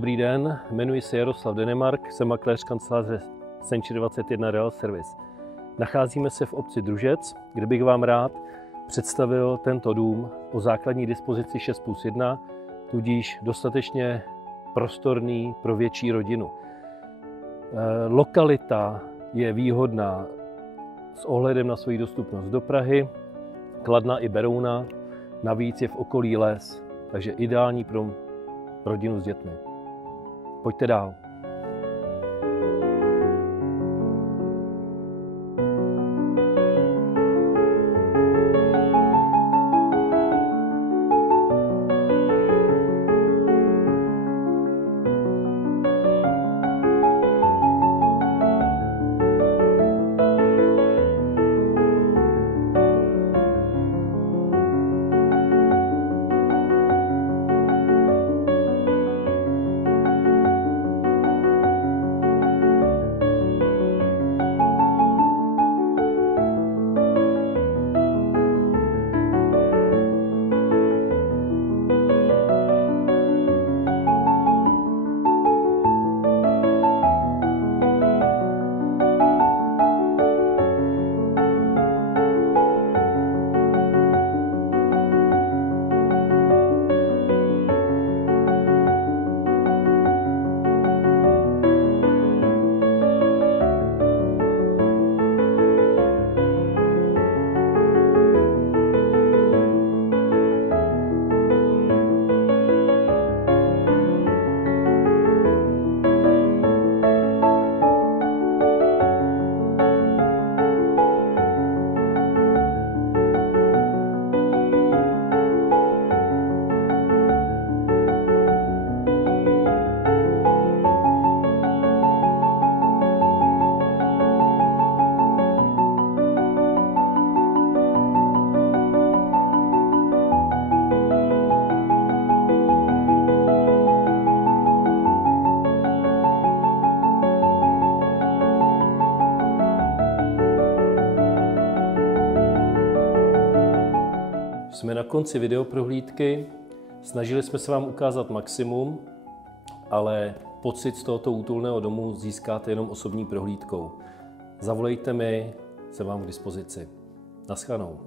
Dobrý den, jmenuji se Jaroslav Denemark, jsem makléř kanceláře Century 21 Real Service. Nacházíme se v obci Družec, kde bych vám rád představil tento dům o základní dispozici 6+1, tudíž dostatečně prostorný pro větší rodinu. Lokalita je výhodná s ohledem na svoji dostupnost do Prahy, Kladna i Berouna, navíc je v okolí les, takže ideální pro rodinu s dětmi. Pojďte dál. Jsme na konci videoprohlídky, snažili jsme se vám ukázat maximum, ale pocit z tohoto útulného domu získáte jenom osobní prohlídkou. Zavolejte mi, jsem vám k dispozici. Naschledanou.